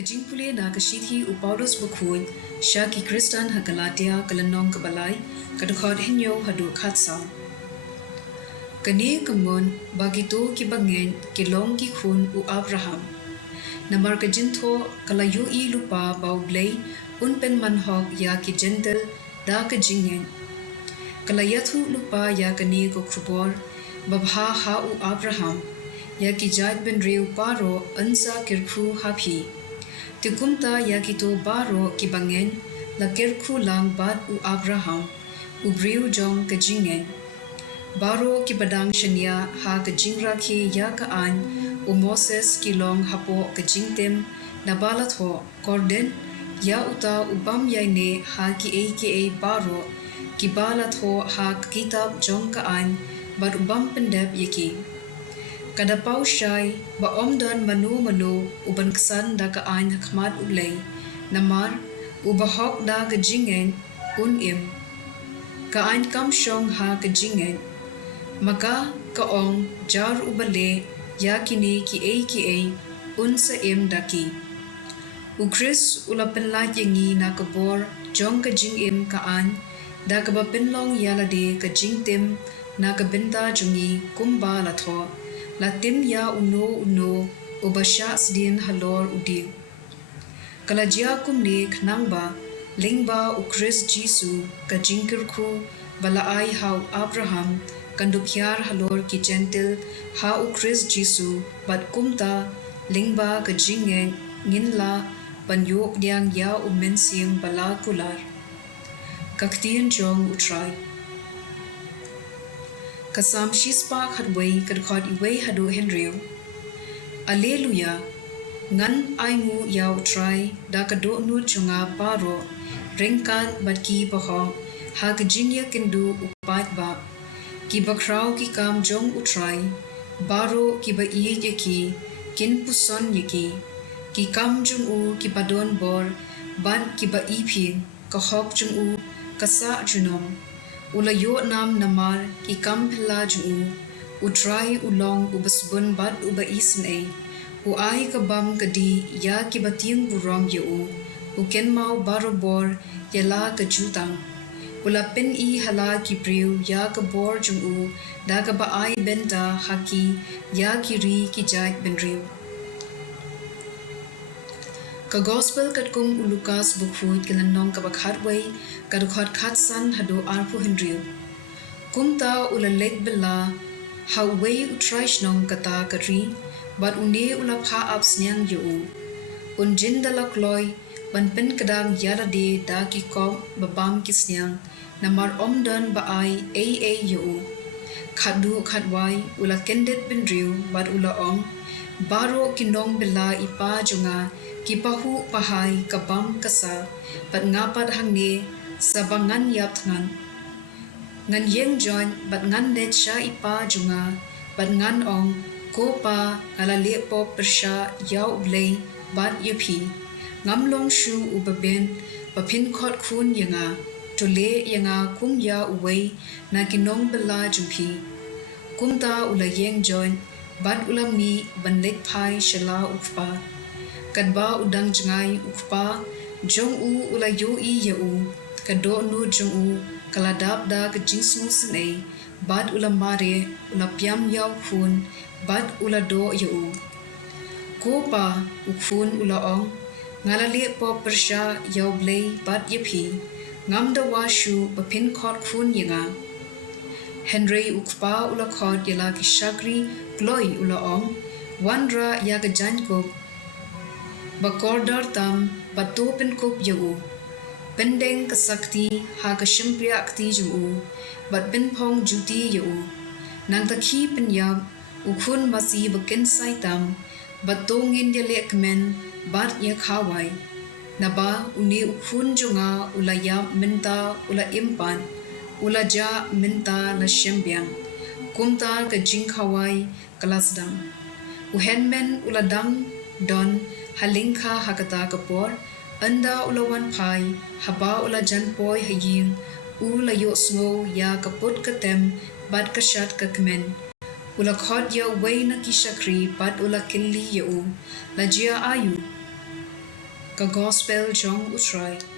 Jingpule na kashithi upaudos bukhuj sha ki Kristan ha Galatia kalanong kabalai kadukhod hinyo hadu khatsa. Kani kamun bagito ki bangen ki long ki khun u Abraham. Namar ka jinto kalayu I lupa bau Blei unpen manhok ya ki gentle da ka jingen. Kalayathu lupa ya kani ko khubor babha ha u Abraham ya ki jait ben reu paro ansa kirkhu hapi. Tikumta yakito baro ki bangen la kerkhu lang bat u Abraham u briu jong ka jingen. Baro ki badang shania ha ka jingra ki ya ka an u Moses ki long hapo ka jingtem na balat ho korden ya uta u bam yaine ha ki baro ki balat ho ha kitab jong ka an bat u bam pendep yaki. Kada pau syai ba omdan manu uban kesan da ka ain hakmat ulei namar ubahok da ka jingen im ka ain kam shong ha ka jingen maka ka ong jar ubale ya kini ki sa im daki u Chris ulapen la yengi na ka bor jong ka jing im ka an da ka ba penlong yalade ka jingtem na ka benta jungi kumba la tho Latim ya uno ubasya sdin halor udi. Kalajia kumne khnangba lingba u Chris Jisu ka jingkirku balaai hau Abraham kandupyar halor ki gentle ha u Chris Jisu bat kumta lingba ka jingen nginla banyok diang ya u mensing bala kular. Ktien jong utrai. Kasam shispa khadway kadkhod iway hadu henryo. Alleluia. Ngan aingu yaw try da kado nu chunga baro ringkan batki bahong ha kajingya kindu upat ba ki bakraw ki kam jong utray baro ki ba iye yaki kin puson yaki ki kam jung u ki badon bor ban ki ba ipin ka hok jung u kasa junom ulayo nam namar ki kampela ju utrai ulong ubasbun bad uba isne u ai kabam kadi ya ki bating burong yu u ken mau barobor yala ka jutang ula pen I hala ki priu ya ka bor ju da ka ba ai benta haki ya ki ri ki jait benriu ka gospel kat kum Lucas bukhut kilanong ka bakhatway kadukhat khatsan hado arpu hendriu kumta ulalek bela haway utraish nong kata kari bat une ulapha up snyang yu unjin dala kloy ban pen kadang yada de da ki kom babam ki snyang namar omdan ba ai yu khadu khatwai ula kendet benriu bat ula ong baro kinong bela ipa junga kipahu pahai kabam kasa bat ngapat hangne sabangan yap thangan ngan yeng join bat ngan det sha ipa junga bat ngan ong ko pa alale po persha yaw Blei bat yapi ngamlong shu ubaben bapin khot khun yanga tole yanga kum ya uwei na kinong bela jumpi kumta ula yeng join bat ulami banlek phai shala ukpa kadba udang jangai ukpa jong u ula yo I ya u kado nu jong u kaladap da ka jingsmu sne bad ula mare ula pyam yaw khun bad ula do ya u ko pa ukhun ula ong ngalale po persha yaw Blei bad yapi ngamda washu bapin khot khun yanga Henry ukpa ula khot yala ki shagri gloi ula ong wandra ya ka jankop bakordar tam batopin kop yu pendeng kasakti ha ka shimpria akti ju bat bin phong juti yu nang takhi penyam ukhun masi bakin saitam batongin yale kmen bat ya khawai naba uni ukhun junga ulaya minta ula impan ula ja minta la shembyang kumta ka jingkhawai kalasdang uhenmen ula dang don halingkha hakata kapor anda ulawan pai haba ula janpoy haying ula yo sngo ya kaput katem bad kashat kakmen ula khod ya way na kishakri bad ula killi yu la jia ayu ka gospel jong utrai.